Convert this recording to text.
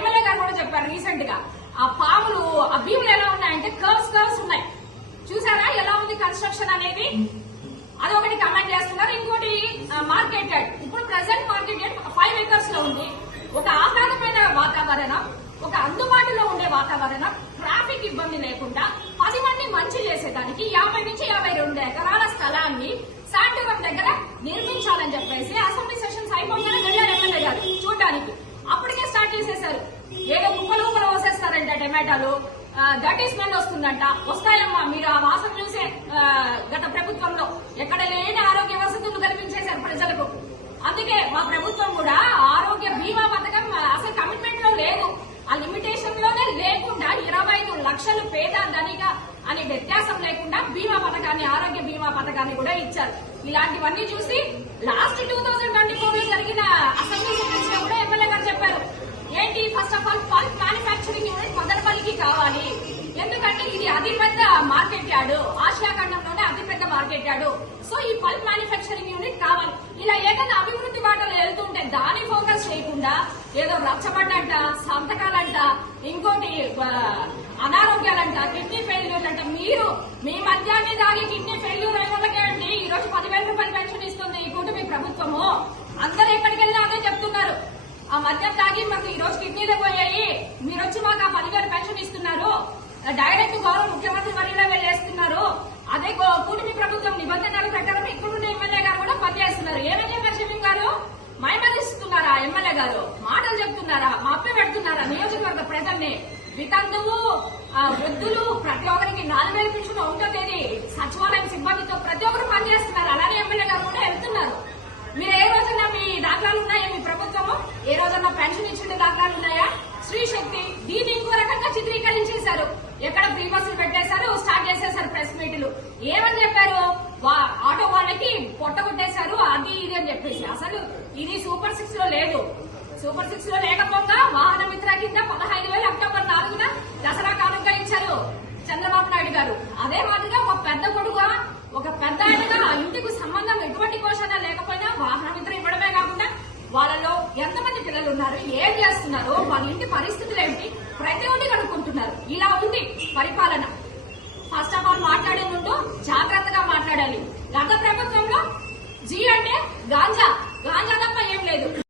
MLA గారు కూడా చెప్పారు రీసెంట్గా. ఆ పాములు ఆ భీములు ఎలా ఉన్నాయంటే కర్వ్స్ కర్వ్స్ ఉన్నాయి. చూసారా? ఎలా ఉంది కన్స్ట్రక్షన్ అనేది? అదొకటి కమెంట్ చేస్తున్నారు. ఇంకోటి మార్కెట్ యార్డ్ ఇప్పుడు ప్రజెంట్ మార్కెట్ యార్డ్ ఫైవ్ ఏకర్స్లో ఉంది. ఒక ఆహ్లాదమైన వాతావరణం ఒక అందుబాటులో ఉండే వాతావరణం ట్రాఫిక్ ఇబ్బంది లేకుండా పది మంది మంచి చేసేదానికి యాభై నుంచి యాభై రెండు ఎకరాల స్థలాన్ని శాంతివరం దగ్గర నిర్మించాలని చెప్పేసి అసెంబ్లీ సెషన్స్ అయిపోగానే వెళ్ళారు ఎమ్మెల్యే గారు. చూడడానికి. టమాటాలు దట్ ఈస్ స్మెల్ వస్తుందంట. వస్తాయమ్మా మీరు ఆ వాసన చూసే గత ప్రభుత్వంలో ఎక్కడ లేని ఆరోగ్య వసతులు కల్పించేశారు ప్రజలకు. అందుకే మా ప్రభుత్వం కూడా ఆరోగ్య బీమా పథకం అసలు కమిట్మెంట్లో లేదు. ఆ లిమిటేషన్లోనే లేకుండా ఇరవై ఐదు లక్షలు పేద ధనిక అనే వ్యత్యాసం లేకుండా బీమా పథకాన్ని ఆరోగ్య బీమా పథకాన్ని కూడా ఇచ్చారు. ఇలాంటివన్నీ చూసి లాస్ట్ టూ థౌజండ్ ట్వంటీ ఫోర్లో జరిగిన అసెంబ్లీ కూడా ఎమ్మెల్యే గారు చెప్పారు ఏంటి first of all pulp manufacturing unit మదనపల్లికి కావాలి ఎందుకంటే ఇది అతిపెద్ద మార్కెట్ యార్డు. ఆసియా ఖండంలోనే అతిపెద్ద మార్కెట్ యార్డు. సో ఈ పల్ప్ మ్యానుఫ్యాక్చరింగ్ యూనిట్ కావాలి. ఇలా ఏదైనా అభివృద్ధి బాటలో వెళ్తుంటే దాని ఫోకస్ చేయకుండా ఏదో రచ్చబడ్డంట సంతకాలంట ఇంకోటి అనారోగ్యాలంట కిడ్నీ ఫెయిల్యూర్ అంట. మీరు మీ మద్యాన్ని దాగి కిడ్నీ ఫెయిల్యూర్ అయిన వాళ్ళకే అండి. ఈ రోజు పదివేల రూపాయలు పెన్షన్ ఇస్తుంది ఈ కూటమి ప్రభుత్వము. అందరూ ఎక్కడికి వెళ్ళినా అదే చెప్తున్నారు. ఆ మద్యం తాగి మాకు ఈ రోజు కిడ్నీలు పోయాయి. మీరు వచ్చి మాకు ఆ పదివేలు పెన్షన్ ఇస్తున్నారు డైరెక్ట్ గౌరవ ముఖ్యమంత్రి వర్యులో వెళ్ళేస్తున్నారు అదే గో- కూటమి ప్రభుత్వం నిబంధనల ప్రకారం ఇక్కడున్న ఎమ్మెల్యే గారు కూడా పనిచేస్తున్నారు. ఏమని చెప్పారు షమీం గారు? మైమరిస్తున్నారా ఎమ్మెల్యే గారు? మాటలు చెప్తున్నారా? మప్పి పెడుతున్నారా? నియోజకవర్గ ప్రజల్ని? వితంతువు వృద్ధులు ప్రతి ఒక్కరికి నాలుగు వేల పెన్షన్ ఒకటో తేదీ సచివాలయం సిబ్బందితో ప్రతి ఒక్కరు పనిచేస్తున్నారు. అలానే ఎమ్మెల్యే గారు కూడా వెళ్తున్నారు. మీరు ఏ రోజున మీ దాఖలాలు ఉన్నాయా మీ ప్రభుత్వము? ఏ రోజున పెన్షన్ ఇచ్చిన దాఖలాలు ఉన్నాయా? స్త్రీ శక్తి దీన్ని ఇంకో రకంగా చేశారు? ఎక్కడ ఫ్రీ బస్సులు పెట్టేశారు? స్టార్ట్ చేసేసారు ప్రెస్ మీట్లు. ఏమని చెప్పారు? వా- ఆటో వాళ్ళకి పొట్ట కొట్టేశారు అది ఇది అని చెప్పేసి. అసలు ఇది సూపర్ సిక్స్లో లేదు. సూపర్ సిక్స్లో లేకపోగా వాహన మిత్ర కింద పదహైదు వేలు అక్టోబర్ నాలుగున దసరా కాలంగా ఇచ్చారు చంద్రబాబు నాయుడు గారు. అదే మాదిరిగా ఒక పెద్ద కొడుగా ఒక పెద్ద ఆయనగా ఇంటికి సంబంధం ఎటువంటి పోషణ లేకపోయినా వాహన మిత్ర ఇవ్వడమే కాకుండా వాళ్ళలో ఎంతమంది పిల్లలు ఉన్నారు ఏం చేస్తున్నారు వాళ్ళ ఇంటి పరిస్థితులు ఏమిటి పరిపాలన. ఫస్ట్ ఆఫ్ ఆల్ మాట్లాడే ముందు జాగ్రత్తగా మాట్లాడాలి. గత ప్రభుత్వంలో జీ అంటే గాంజా. గాంజా తప్ప ఏం లేదు.